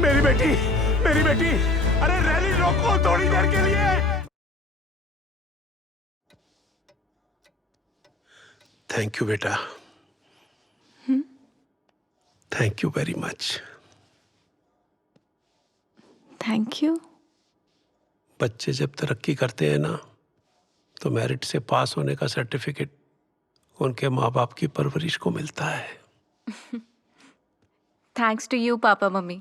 मेरी बेटी, मेरी बेटी, अरे रैली रोको थोड़ी देर के लिए। थैंक यू बेटा, thank you very much. Thank you. बच्चे जब तरक्की करते हैं ना, तो मेरिट से पास होने का सर्टिफिकेट उनके माँ बाप की परवरिश को मिलता है। थैंक्स टू यू पापा मम्मी,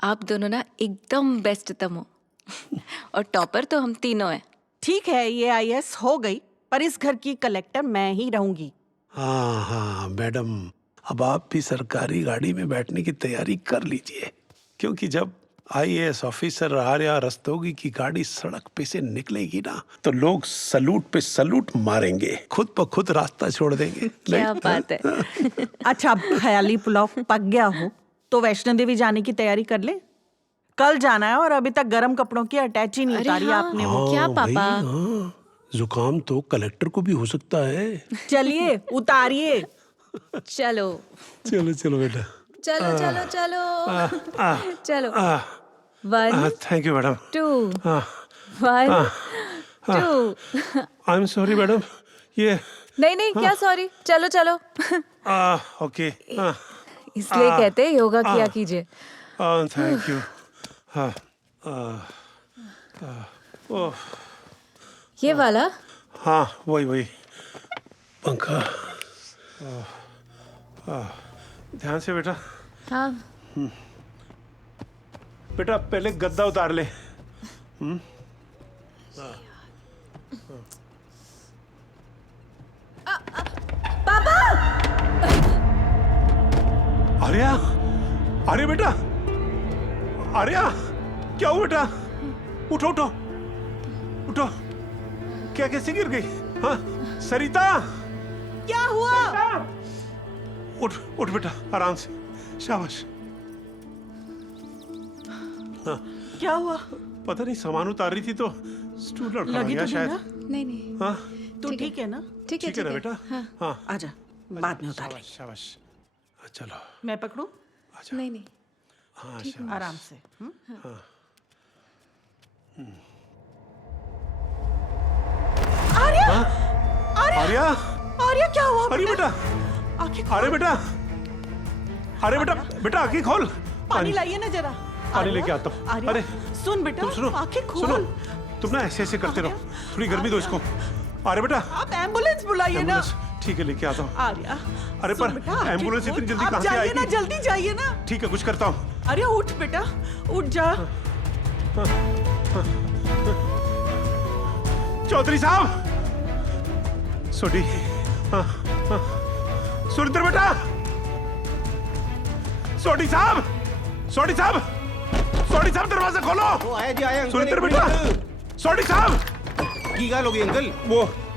आप दोनों ना एकदम बेस्टतम हो। और टॉपर तो हम तीनों हैं। ठीक है, ये आईएएस हो गई, पर इस घर की कलेक्टर मैं ही रहूंगी। हाँ हाँ मैडम, अब आप भी सरकारी गाड़ी में बैठने की तैयारी कर लीजिए, क्योंकि जब आईएएस ऑफिसर आर्या रस्तोगी की गाड़ी सड़क पे से निकलेगी ना, तो लोग सलूट पे सलूट मारेंगे, खुद ब खुद रास्ता छोड़ देंगे। क्या बात है। अच्छा, अब ख्याली पुलाव पक गया हो तो वैष्णो देवी जाने की तैयारी कर ले। कल जाना है और अभी तक गर्म कपड़ों की अटैच ही नहीं अरे उतारी हाँ। आपने। हाँ, क्या भाई, पापा? हाँ, जुकाम तो कलेक्टर को भी हो सकता है। चलिए उतारिए। चलो चलो चलो बेटा, चलो चलो चलो चलो। 1 thank you madam. 2 1 2। I am sorry madam, ये नहीं नहीं, क्या सॉरी, चलो चलो। ओके, इसलिए कहते हैं योगा किया कीजिए। Thank you. ये वाला? हाँ वही वही पंखा। ध्यान से बेटा। हाँ। बेटा पहले गद्दा उतार ले। पापा! आर्या, आर्या बेटा, आर्या, क्या हुआ बेटा? उठो उठो उठो, क्या कैसे गिर गई? हाँ सरिता, क्या हुआ? उठ उठ बेटा, आराम से, शाबाश। हाँ, क्या हुआ? पता नहीं, सामान उतार रही थी तो स्टूल लड़खड़ा लगी गया तो शायद। नहीं नहीं, हाँ तू ठीक है ना? ठीक है ठीक है ना बेटा? हाँ। हाँ आजा, बाद में उतार ले। शाबाश शाबाश। चलो मैं पकड़ू? आजा। नहीं नहीं, हाँ शाबाश। आराम से। आर्या! आर्या, आर्या क्या हुआ? अरे बेटा, आंखें अरे बेटा, अरे बेटा, बेटा आंखें खोल। पानी लाइए ना जरा। पानी लेके आता हूँ। आर्या, अरे सुन बेटा, तुम सुनो, आंखें खोल। सुनो, तुम ना ऐसे ऐसे करते रहो, थोड़ी गर्मी दो इसको। अरे बेटा, आप एम्बुलेंस बुलाइए ना। एम्बुलेंस, ठीक है लेके आता हूँ। आर्या, अरे सुन पर बेटा, आंखें एम्बुलेंस खोल। इतनी जल्दी आप कहाँ से जाइए ना, आएगी? जल्दी जाइए ना। ठीक है कुछ करता हूँ। अरे उठ बेटा, उठ जा। चौधरी साहब, सोडी, सुरेंद्र बेटा, सोडी साहब, सोडी साहब, सोडी साहब दरवाजा खोलो। आए जी आए अंकल। सुरेंद्र बेटा, सोडी साहब, की गाल हो गई अंकल?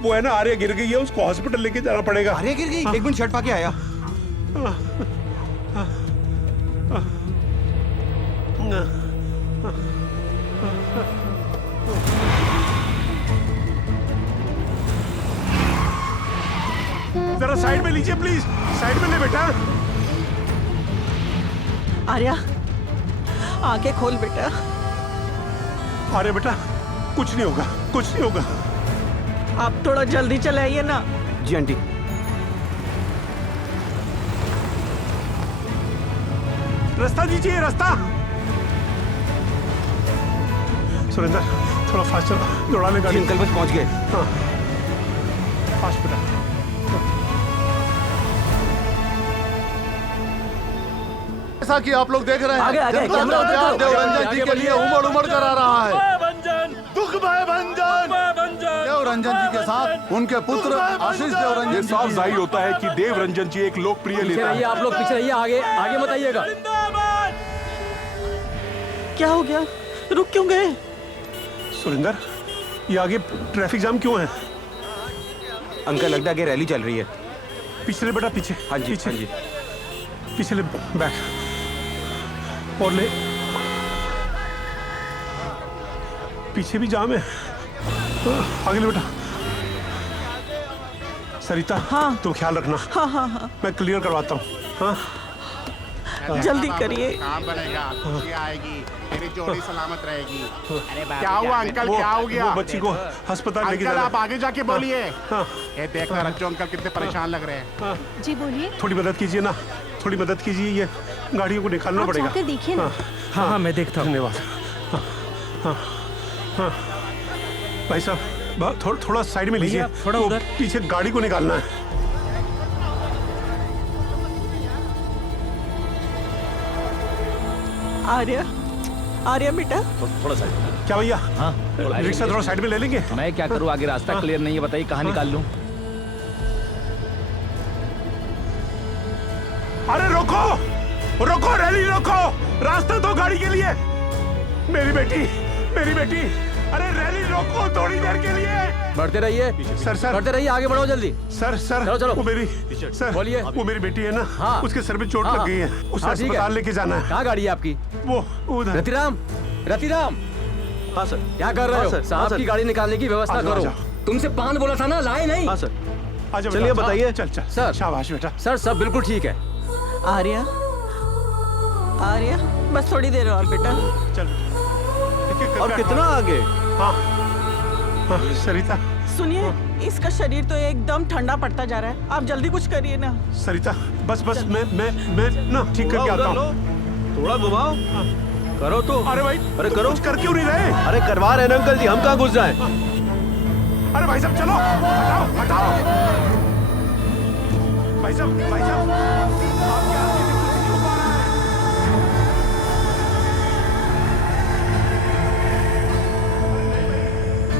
वो है ना, आर्या गिर गई है, उसको हॉस्पिटल लेके जाना पड़ेगा। अरे गिर गई, एक मिनट शर्ट पाके आया। जरा साइड में लीजिए प्लीज, साइड में ले बेटा। आर्या, आंखें खोल बेटा। अरे बेटा, कुछ नहीं होगा, कुछ नहीं होगा। आप थोड़ा जल्दी चलाइए ना। जी आंटी। रास्ता दीजिए, रास्ता। सुरेंद्र थोड़ा फास्ट चलो, दौड़ा ले जी गाड़ी। अंकल बस पहुंच गए। हाँ फास्ट बेटा। जैसा कि आप लोग देख रहे हैं, आगे, आगे, जनता कैमरा का उधर प्यार करो। देवरंजन जी के लिए उमड़ उमड़ कर आ रहा है। दुखमय भंजन देवरंजन जी के साथ उनके पुत्र आशीष देवरंजन ये जी साफ की- जाहिर होता है कि देव रंजन जी एक लोकप्रिय नेता रहिए, हैं। आप लोग पीछे रहिए, आगे आगे मत आइएगा। क्या हो गया? रुक क्यों गए? सुरेंद्र, ये आगे ट्रैफिक जाम क्यों है? अंकल लगता है कि रैली चल रही है। पिछले बेटा, पीछे। हाँ जी, पीछे, हाँ जी। पिछले बैक और ले। पीछे भी जाम है। आगे ले बेटा। सरिता, हाँ। तुम ख्याल रखना। हाँ हाँ हाँ। मैं क्लियर करवाता हूँ। हाँ जल्दी करिए। काम बनेगा, खुशी आएगी, मेरी जोड़ी सलामत रहेगी। क्या हुआ अंकल, क्या हो गया? वो बच्ची को अस्पताल लेके अंकल जाना। आप आगे जाके बोलिए। ये देखना रज्जो अंकल कितने परेशान लग रहे हैं। जी बोलिए। थोड़ी मदद कीजिए ना, थोड़ी मदद कीजिए, ये गाड़ियों को निकालना आप पड़ेगा। जाकर देखिए ना। हाँ मैं देखता हूँ। धन्यवाद। हाँ। भाई साहब थोड़ा साइड में लीजिए, भैया, थोड़ा वो उधर। पीछे गाड़ी को निकालना है। आर्या बेटा, थोड़ा सा। क्या भैया, हाँ रिक्शा थोड़ा साइड में ले लेंगे? मैं क्या करूँ, आगे रास्ता क्लियर नहीं है, बताइए कहाँ निकाल लूँ? अरे रोको रोको, रैली रोको, रास्ता दो गाड़ी के लिए। मेरी बेटी, अरे रैली रोको थोड़ी देर के लिए। बढ़ते रहिए सर बढ़ते रहिए, आगे बढ़ो जल्दी। सर चलो। वो मेरी सर बोलिए। वो मेरी बेटी है ना, हाँ। उसके सर में चोट हाँ, लग गई है, उसे हाँ, ठीक है। अस्पताल लेके जाना है। कहाँ गाड़ी है आपकी? वो उधर। रतिराम। हाँ सर। क्या कर रहे हो? साहब की गाड़ी निकालने की व्यवस्था आ जाओ, करो। आ जाओ। तुमसे 5 बोला था ना, लाए नहीं? हाँ सर। आजा चलिए बेटा, बताइए। चल सर। शाबाश बेटा। सर सब बिल्कुल ठीक है। आर्या बस थोड़ी देर और बेटा। चल एक-एक और करके कितना आगे? हाँ सरिता, सुनिए, इसका शरीर तो एकदम ठंडा पड़ता जा रहा है, आप जल्दी कुछ करिए ना। सरिता बस मैं ना ठीक करके आता हूँ। थोड़ा घुमाओ, करो तो। अरे भाई, अरे करो। कुछ कर क्यों नहीं रहे? अरे करवा रहे हैं ना अंकल जी, हम कहाँ घुस जाएं? अरे भाई साहब चलो, हटाओ। भाई साहब आपके हाथ से कुछ नहीं हो पा रहा है।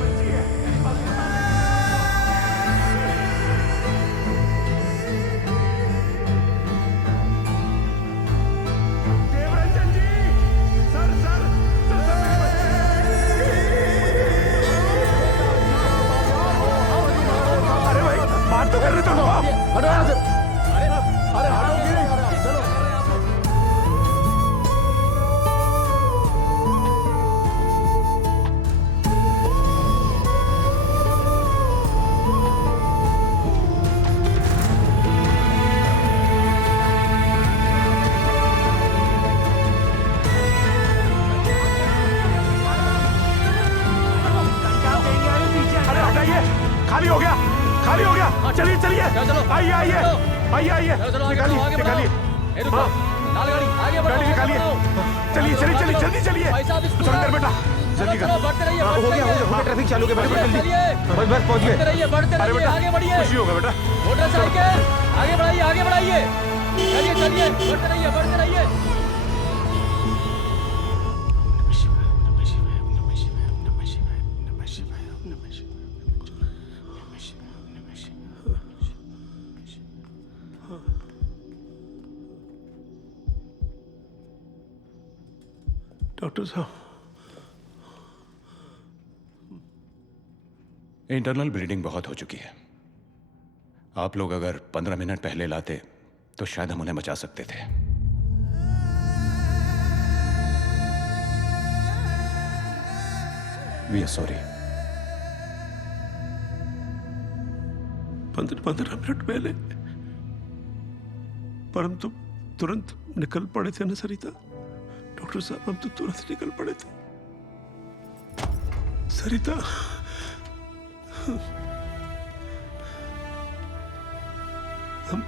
बच्ची है। देवरंजन जी, सर अरे भाई बात तो कर रहे तुम। हटो यहाँ से। अरे हटोगे, चलो। अरे हटाइए, खाली हो गया। चलिए चलो। आइए चलो, चलो, आगे बढ़ो, आगे बढ़ो। ए, रुको। लाल गाड़ी, आगे बढ़ो, गाड़ी आगे निकालिए। बढ़ो। चलिए जल्दी चलिए। भाई साहब, इसको सुंदर बेटा जल्दी चलो, कर। बढ़ते रहिए, हाँ, बढ़ते हो गया रहिए। ट्रैफिक चालू हो गया, बढ़िए, जल्दी। चलिए। बस पहुंच बढ़ते गए। रहिए, अरे बेटा आगे बढ़िए। खुशी होगा बेटा। मोटरसाइकिल आगे बढ़ाइए। चलिए, बढ़ते रहिए। डॉक्टर साहब, इंटरनल ब्लीडिंग बहुत हो चुकी है। आप लोग अगर 15 मिनट पहले लाते तो शायद हम उन्हें बचा सकते थे। We are sorry. 15 मिनट पहले, पर हम तो तुरंत निकल पड़े थे ना सरिता। डॉक्टर साहब हम तो तुरंत निकल पड़े थे। सरिता हम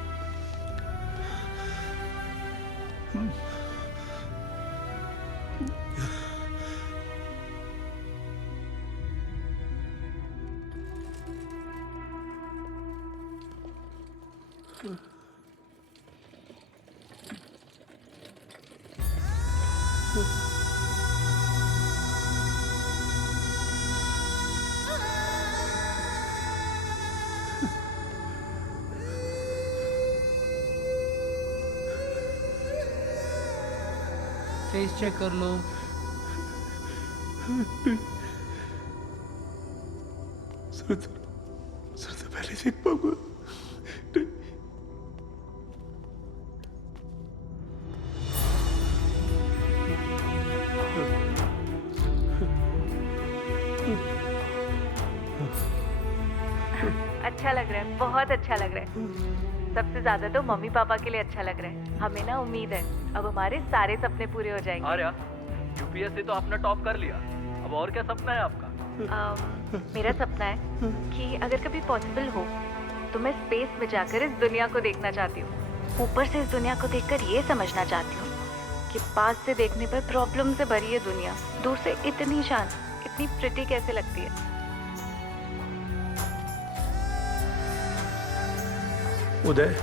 फेस चेक कर लो। सरिता पहले देख पाऊंगा। अच्छा लग रहा है, बहुत अच्छा लग रहा है। सबसे ज्यादा तो मम्मी पापा के लिए अच्छा लग रहा है। हमें ना उम्मीद है अब हमारे सारे सपने पूरे हो जाएंगे। आर्या, यूपीएससी तो आपने टॉप कर लिया, अब और क्या सपना है आपका? मेरा सपना है कि अगर कभी पॉसिबल हो तो मैं स्पेस में जाकर इस दुनिया को देखना चाहती हूँ। ऊपर से इस दुनिया को देखकर ये समझना चाहती हूँ कि पास से देखने पर प्रॉब्लम से भरी है दुनिया, दूर से इतनी शांत, इतनी प्रिटी कैसे लगती है। उदय,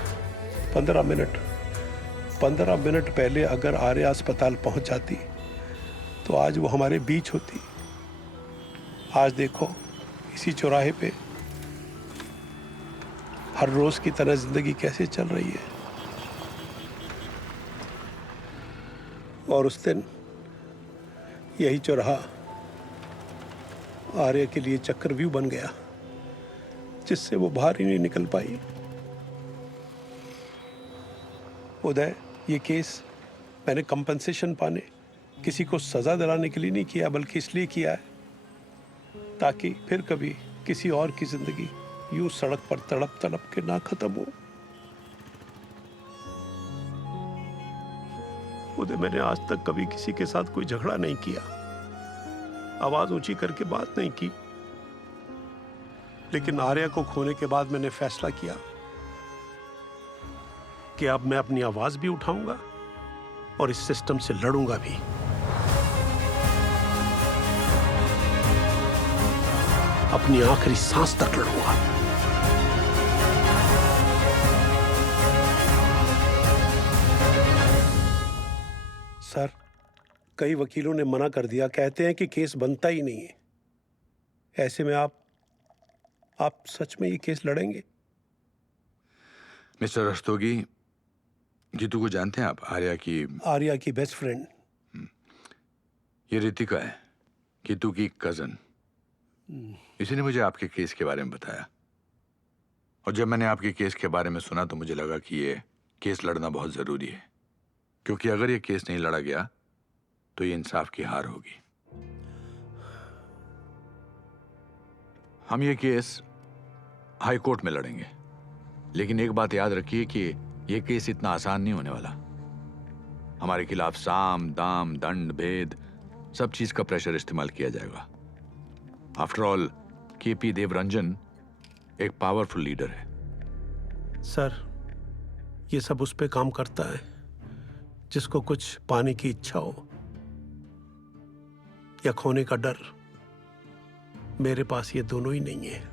15 मिनट पहले अगर आर्या अस्पताल पहुंच जाती तो आज वो हमारे बीच होती। आज देखो इसी चौराहे पे हर रोज की तरह जिंदगी कैसे चल रही है। और उस दिन यही चौराहा आर्या के लिए चक्रव्यूह बन गया, जिससे वो बाहर ही नहीं निकल पाई। उदय, ये केस मैंने कंपनसेशन पाने, किसी को सजा दिलाने के लिए नहीं किया, बल्कि इसलिए किया है ताकि फिर कभी किसी और की जिंदगी यूं सड़क पर तड़प तड़प के ना खत्म हो। उदय, मैंने आज तक कभी किसी के साथ कोई झगड़ा नहीं किया, आवाज ऊंची करके बात नहीं की, लेकिन आर्या को खोने के बाद मैंने फैसला किया कि अब मैं अपनी आवाज भी उठाऊंगा और इस सिस्टम से लड़ूंगा भी। अपनी आखिरी सांस तक लड़ूंगा। सर, कई वकीलों ने मना कर दिया, कहते हैं कि केस बनता ही नहीं है। ऐसे में आप सच में ये केस लड़ेंगे? मिस्टर रस्तोगी, जीतू को जानते हैं आप? आर्या की बेस्ट फ्रेंड। ये रितिका है, गीतू की कजन। इसी ने मुझे आपके केस के बारे में बताया, और जब मैंने आपके केस के बारे में सुना तो मुझे लगा कि ये केस लड़ना बहुत जरूरी है, क्योंकि अगर ये केस नहीं लड़ा गया तो ये इंसाफ की हार होगी। हम ये केस हाई कोर्ट में लड़ेंगे, लेकिन एक बात याद रखिए कि ये केस इतना आसान नहीं होने वाला। हमारे खिलाफ साम दाम दंड भेद सब चीज का प्रेशर इस्तेमाल किया जाएगा। आफ्टर ऑल केपी देवरंजन एक पावरफुल लीडर है। सर, ये सब उस पे काम करता है जिसको कुछ पाने की इच्छा हो या खोने का डर। मेरे पास ये दोनों ही नहीं है।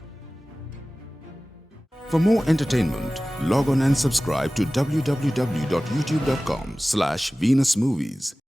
For more entertainment, log on and subscribe to www.youtube.com/venusmovies.